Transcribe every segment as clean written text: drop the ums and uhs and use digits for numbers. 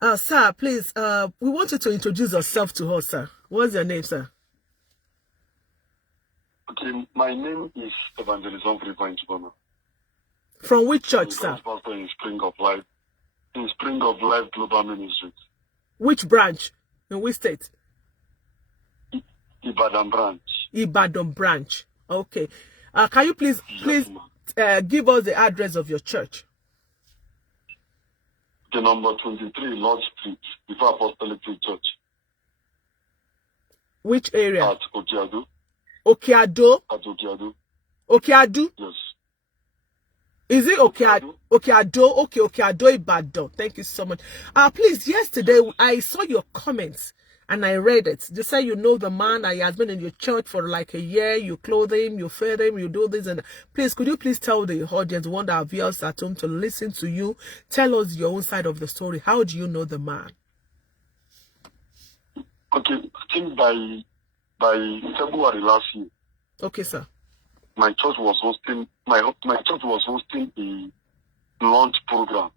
Sir, please, we want you to introduce yourself to us, sir. What's your name, sir? Okay, my name is Evangelist Onfrey. From which church, sir? Pastor in Spring of Life. In Spring of Life Global Ministries. Which branch? In which state? Ibadan branch. Ibadan branch. Okay. Can you please give us the address of your church? The number 23 Lodge Street, before Apostolic Church. Which area? At Okiado. Okiado? At Okiado. Okiado? Yes. Is it Okiado? Okiado? Okay, Okiado Ibadan. Thank you so much. Please, yesterday I saw your comments and I read it. You say you know the man and he has been in your church for like a year. You clothe him, you feed him, you do this. And please, could you please tell the audience, one our viewers at home, to listen to you? Tell us your own side of the story. How do you know the man? Okay, I think by February last year. Okay, sir. My church was hosting a launch program.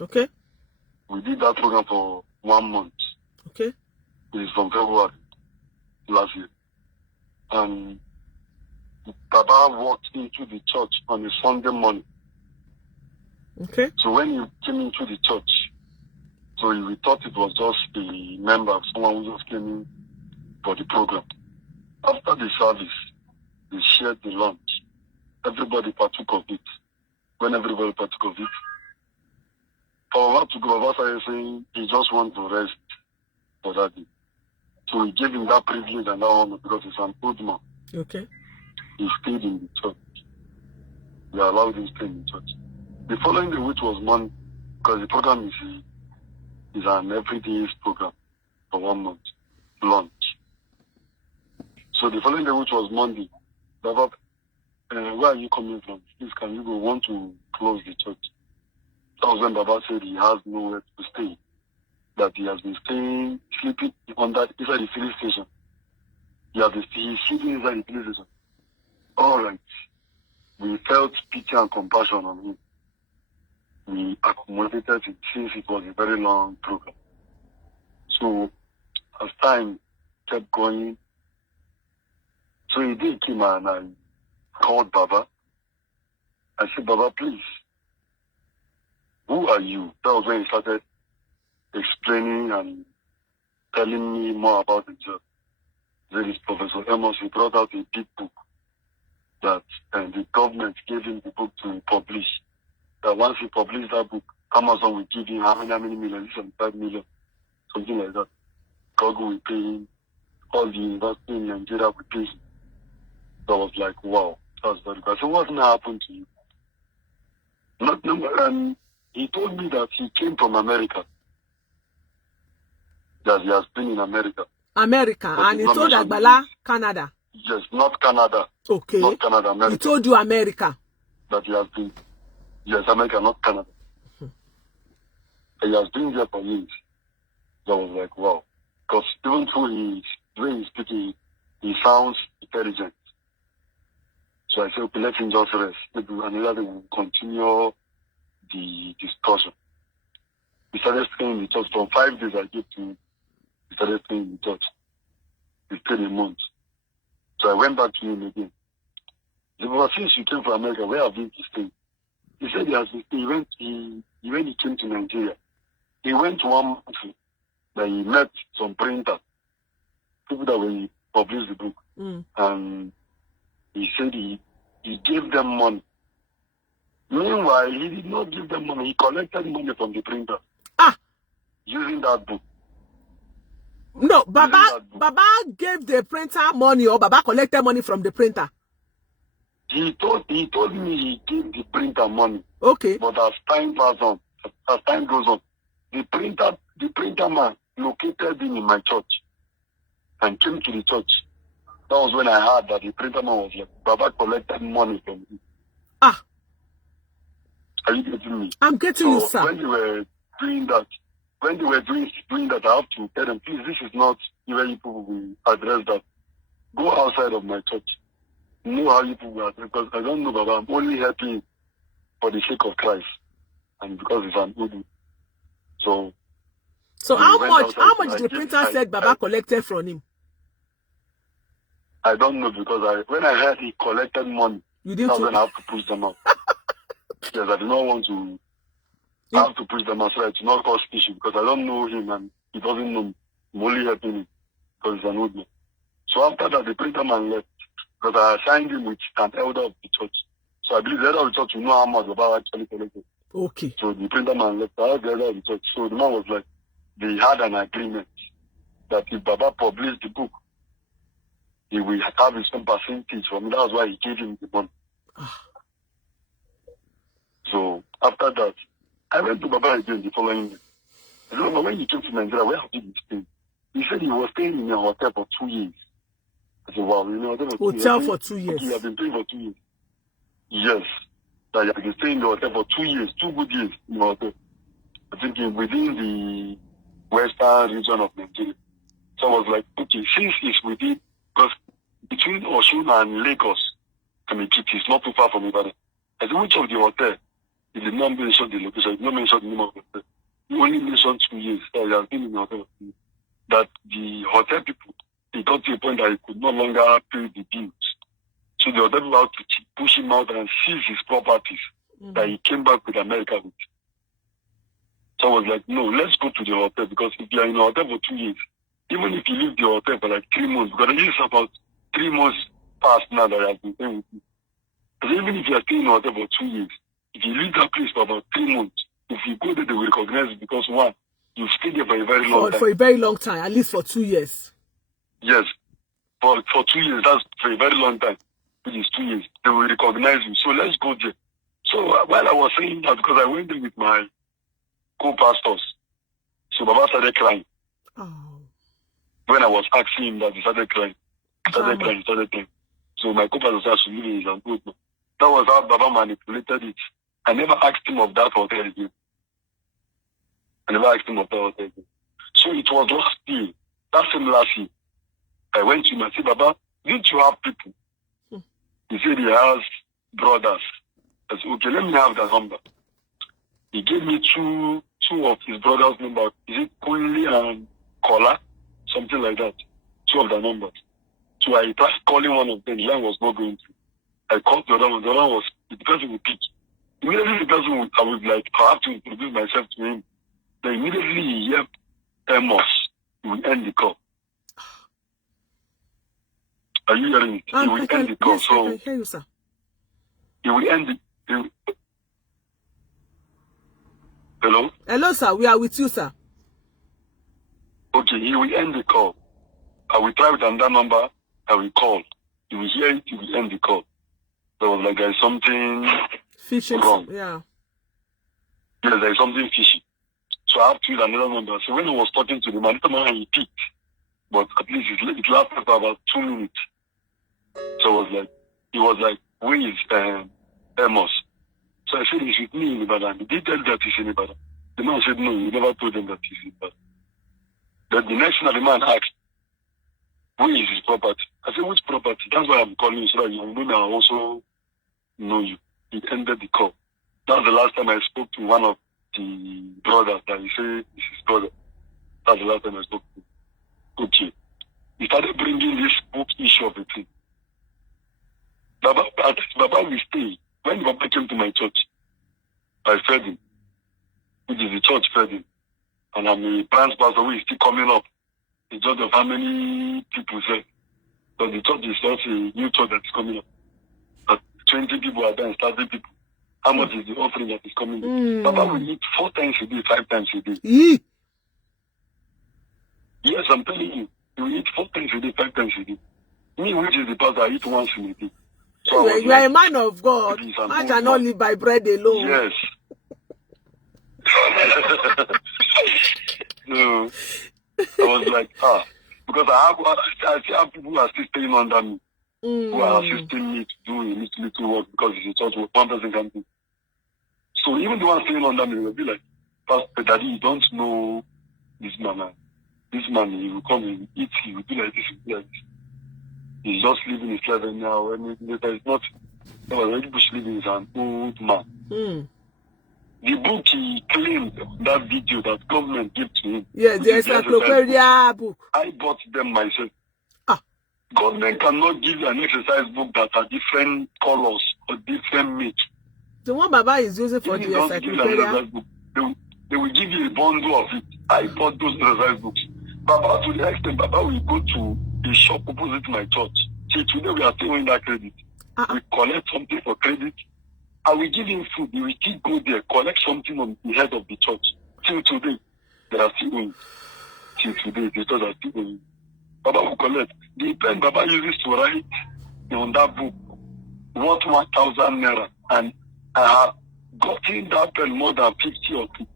Okay. We did that program for 1 month. Okay. It is from February last year. And Baba walked into the church on a Sunday morning. Okay. So when he came into the church, so we thought it was just a member, someone who just came in for the program. After the service, we shared the lunch. Everybody partook of it. When everybody partook of it, for Baba to go, Baba started saying he just wants to rest for that day. So we gave him that privilege and that honor because he's an old man. Okay. He stayed in the church. We allowed him to stay in the church. The following day, which was Monday, because the program is an everyday program for 1 month, lunch. So the following day, which was Monday, Baba, where are you coming from? Please, can you go? Want to close the church? That was when Baba said he has nowhere to stay. That he has been sleeping inside the filling station. He's sleeping inside the filling station. All right. We felt pity and compassion on him. We accommodated it since it was a very long program. So as time kept going, so he did came and I called Baba. I said, Baba, please, who are you? That was when he started explaining and telling me more about the job. There is Professor Amos. He brought out a big book that the government gave him the book to publish. That once he published that book, Amazon will give him how many million, 5 million, something like that. Google will pay him. All the university in Nigeria will pay him. So I was like, wow, that's very good. So what's going to happen to you? He told me that he came from America. That he has been in America. America, and he told Agbala, Canada. Yes, not Canada. Okay. Not Canada, America. He told you America. That he has been. Yes, America, not Canada. He has been there for years. So I was like, wow. Because even through the way he's speaking, he sounds intelligent. So I said, okay, let him just rest. Maybe another day we'll continue the discussion. We started staying in the church. For 5 days I gave to him. We started staying in the church. We stayed a month. So I went back to him again. He said, since you came from America, where have you been staying? He said he has been staying. When he came to Nigeria, he went to 1 month that he met some printers, people that will publish the book. And he said he gave them money. Meanwhile, he did not give them money. He collected money from the printer. Using that book. No, Baba gave the printer money, or Baba collected money from the printer. He told me he gave the printer money. Okay. But as time goes on, the printer man located him in my church and came to the church. That was when I heard that the printer man was like, Baba collected money from him. Are you getting me? I'm getting you, sir. When they were doing that, I have to tell them, please, this is not where you people will address that. Go outside of my church. Know how you people will address, because I don't know, Baba. I'm only helping for the sake of Christ and because it's an Udu. So So how much outside, the printer said Baba collected from him? I don't know, because when I heard he collected money, You didn't I have to push them out. Yes, I do not want to have to push them out, so I do not cause issue, because I don't know him and he doesn't know me. I'm only helping him because he's an old man. So after that, the printer man left, because I assigned him with an elder of the church. So I believe the elder of the church will know how much Baba actually collected. Okay. So the printer man left. I had the elder of the church. So the man was like, they had an agreement that if Baba published the book, he will have his own percentage from it. That's why he gave him the money. So after that, I went to Baba again the following day. I don't know, when he came to Nigeria, where have you been staying? He said he was staying in a hotel for 2 years. I said, wow, hotel for 2 years. Okay, you have been paying for 2 years. Yes. That you have been staying in the hotel for 2 years, 2 good years in the hotel. I think within the western region of Nigeria. So I was like, okay, since it's within, because between Osun and Lagos, it's not too far from Ibadan. I said, which of the hotel? He did not mention the location, he did not mention the name of the hotel. He only mentioned 2 years. So he has been in the hotel. That the hotel people, they got to a point that he could no longer pay the bills. So the hotel people had to push him out and seize his properties that he came back with America with. So I was like, no, let's go to the hotel, because if you are in a hotel for 2 years, even if you leave the hotel for like 3 months, because it is about 3 months past now that I have been staying with you. Because even if you are staying in a hotel for 2 years, if you leave that place for about 3 months, if you go there, they will recognize it, because one, you stayed there for a very long time. For a very long time, at least for 2 years. Yes. For 2 years, that's for a very long time. Which is 2 years. They will recognize you. So let's go there. So while I was saying that, because I went there with my co-pastors, so Baba started crying. Oh. When I was asking him that, he started crying. Started crying. So my co-pastor said, I should leave his good. That was how Baba manipulated it. I never asked him of that hotel again. So it was last year, that same last year, I went to him and said, Baba, didn't you have people? He said he has brothers. I said, okay, let me have the number. He gave me two of his brothers' numbers. Is it Kunli and Kola? Something like that. 2 of the numbers. So I tried calling one of them. The line was not going through. I called the other one. The other one was, the person would pick. Immediately the person would, I have to introduce myself to him. Then immediately he heard Amos. He will end the call. Are you hearing it? He will end the call. Yes, I can hear you, sir. He will end the... Hello? Hello, sir. We are with you, sir. Okay, he will end the call. I will try with another number. I will call. He will hear it. He will end the call. So I was like, there's something fishy wrong. Yeah. Yes, there's something fishy. So I have to use another number. So when I was talking to the man, he picked. But at least it lasted for about 2 minutes. So he was like, where is Amos? So I said, he's with me in Ibadan. He did tell that he's in Ibadan. The man said, no, he never told them that he's in Ibadan. Then the next thing the man asked, where is his property? I said, which property? That's why I'm calling you, so that you know me, I also know you. He ended the call. That was the last time I spoke to one of the brothers that he said is his brother. That's the last time I spoke to him. Okay. He started bringing this book issue of the thing. Baba will stay. When Baba came to my church, I fed him. Which is the church fed him. And I'm a branch pastor who is still coming up. The judge of how many people say. So the church is just a new church that is coming up. But 20 people are there and 30 people. How much is the offering that is coming in? Baba will eat 4 times a day, 5 times a day. Yes, I'm telling you. He will eat 4 times a day, 5 times a day. Me, which is the pastor, I eat once in a day. So you are a man of God. Man cannot live by bread alone. Yes. No. I was like, because I see how people are still staying under me. Who are assisting me to do a little work, because it's a church work, one person can do. So even the one staying under me will be like, Pastor Daddy, you don't know this man. This man, he will come and eat, he will do like this, he will do like this. He's just living his life now. And it's not, already Bush living is an old man. The book he claimed, that video that government gave to him. Yeah, the encyclopedia book. I bought them myself. Ah. Government cannot give you an exercise book that are different colors or different meat. The one Baba is using for the encyclopedia. They will give you a bundle of it. I bought those exercise books. Baba, to the extent, Baba will go to a shop opposite my church. See, today we are still in that credit. We collect something for credit. I will give him food. He will still go there, collect something on the head of the church. Till today, they are still going. Till today, the church are still going. Baba will collect. The pen Baba uses to write on that book worth 1,000 naira. And I have gotten that pen more than 50 of it.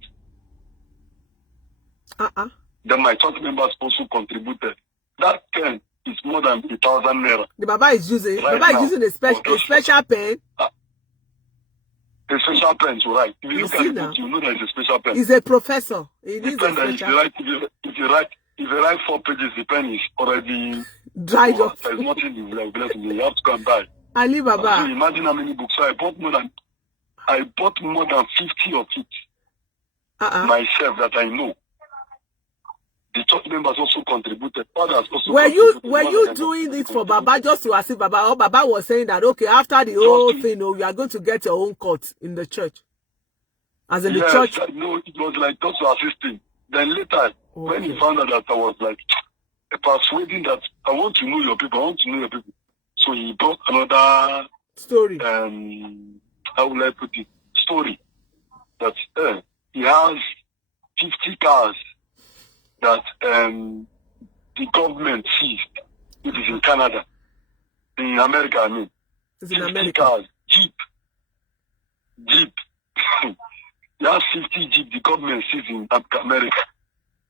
Then my church members also contributed. That pen is more than 1,000 naira. The Baba is using a special pen. A special pen to write. If you look at the book, you know that it's a special pen. He's a professor. He needs a special. If you write 4 pages, the pen is already dried up. There's nothing you have to go and buy. Ali Baba. So imagine how many books. So I bought more than 50 of it myself that I know. The church members also contributed. Others also were you doing it for Baba just to assist Baba? Or Baba was saying that, okay, after the whole thing, you are going to get your own court in the church? As in the church? No, it was like just to assist him. Then later, when he found out that I was like persuading that I want to know your people, So he brought another story. How will I put it? Story. That he has 50 cars that the government seized. It is in Canada. In America, I mean. It's in 50 America. cars. Jeep. He has 50 Jeep the government seized in America.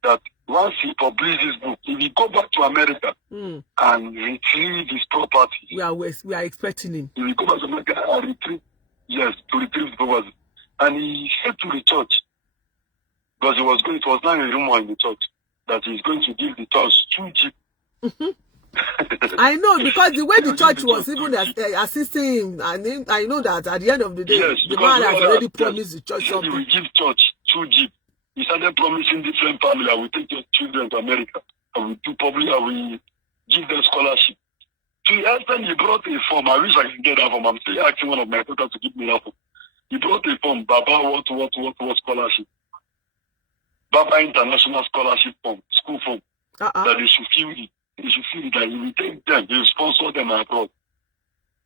That once he publishes this book, if he go back to America and retrieve his property. We are expecting him. If he go back to America and retrieve the property. And he said to the church, because it was not a rumor in the church, that he's going to give the church 2 Jeep. I know, because the way the church was even assisting him, and I know that at the end of the day, the man has already promised the church something. He will give church 2 Jeep. He started promising different families, I will take your children to America. I will give them scholarship. To the extent he brought a form, I wish I could get that form. I'm still asking one of my daughters to give me that form. He brought a form, Baba, what scholarship? Baba International Scholarship Form, school form. That they should feel it. They should feel it, that he will take them, they will sponsor them abroad.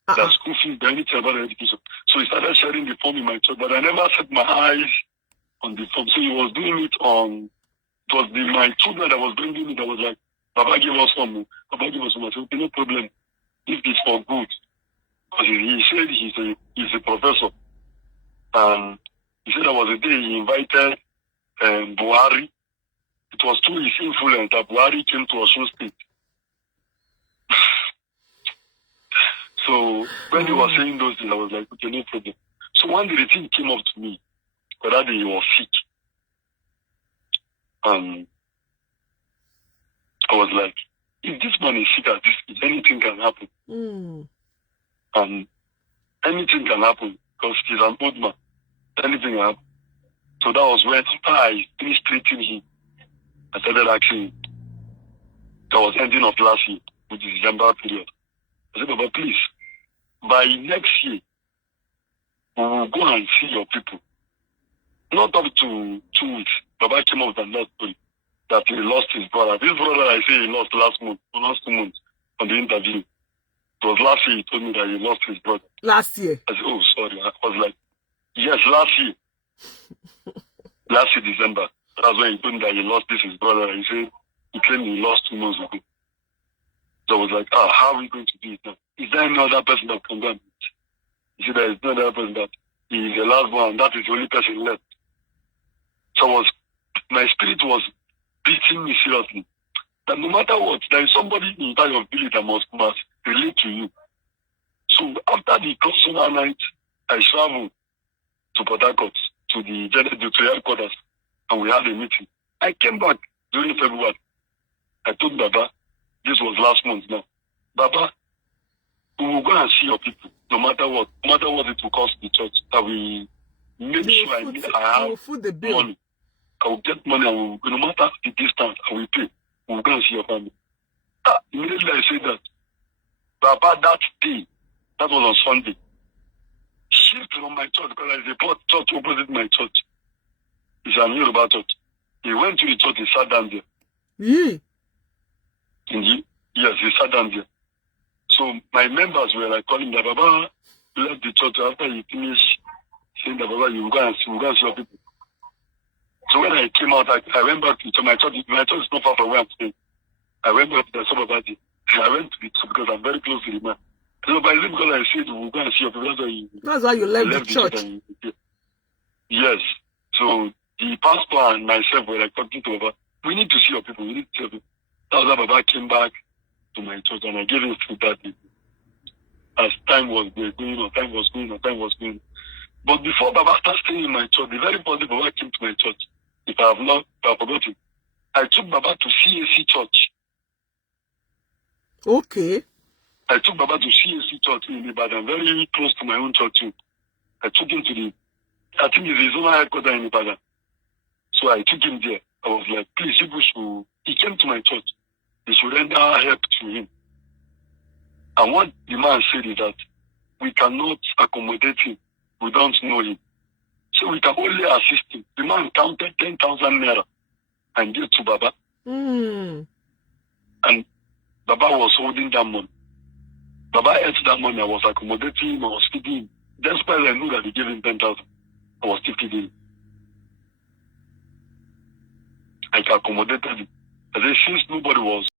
That school fees, they need to about education. So he started sharing the form in my church, but I never set my eyes on the form. So he was doing it on, it was my children that was bringing it, that was like, Baba give us form, Baba give us form. I said, okay, no problem, if it's for good. Because he said he's a professor. And he said there was a day he invited Buhari. It was through his influence that Buhari came to Osun State. So when he was saying those things, I was like, okay, no problem. So one day the thing came up to me, but that day he was sick. I was like, if this man is sick as this, anything can happen. Anything can happen, because he's an old man. Anything can happen. So that was when I finished treating him. I started asking him. That was ending of last year, which is December period. I said, Baba, please, by next year, we will go and see your people. Not up to 2 weeks. Baba came up with another story that he lost his brother. This brother I say he lost last 2 months on the interview. It was last year he told me that he lost his brother. Last year? I said, oh, sorry. I was like, yes, last year. Last year, December. That's when he told me that he lost his brother. He said he claimed he lost 2 months ago. So I was like, how are we going to do it now? Is there any other person that can go and do it? He said there is no other person that he is the last one, and that is the only person left. So my spirit was beating me seriously. That no matter what, there is somebody in your village that must relate to you. So after the customer night, I traveled to Port Harcourt, to the headquarters, and we had a meeting. I came back during February. I told Baba, this was last month now, Baba, we will go and see your people, no matter what it will cost the church, that we make You sure will I you will have foot the bill. money. I will get money, and no matter the distance, I will pay. We will go and see your family. Immediately I said that. But about that day, that was on Sunday, shift from my church, because there is a church opposite my church. It's a Yoruba church. He went to the church, he sat down there. Yeah. Yes, he sat down there. So my members were like calling that Baba left the church after he finished saying that Baba, you will go and see your people. So when I came out, I went back to my church. My church is not far from where I'm staying. I went back to the suburb. I went to the church because I'm very close to the man. So by the because I said we'll go and see your people. That's why you left the church. Yes. So the pastor and myself were like talking to Baba. We need to see your people. We need to see your people. That was how Baba came back to my church, and I gave him food that day. As time was going on. But before Baba started staying in my church, the very first day Baba came to my church, if I have forgotten, I took Baba to CAC church. Okay. I took Baba to CAC church in Ibadan, very close to my own church too. I took him to I think it's his own headquarters in Ibadan. So I took him there. I was like, please, he came to my church. They should render help to him. And what the man said is that we cannot accommodate him. We don't know him. So we can only assist him. The man counted 10,000 naira and gave to Baba. Mm. And Baba was holding that money. Baba ate that money. I was accommodating him. I was feeding him. Despite I knew that he gave him 10,000, I was still feeding him. I accommodated him. I said, since nobody was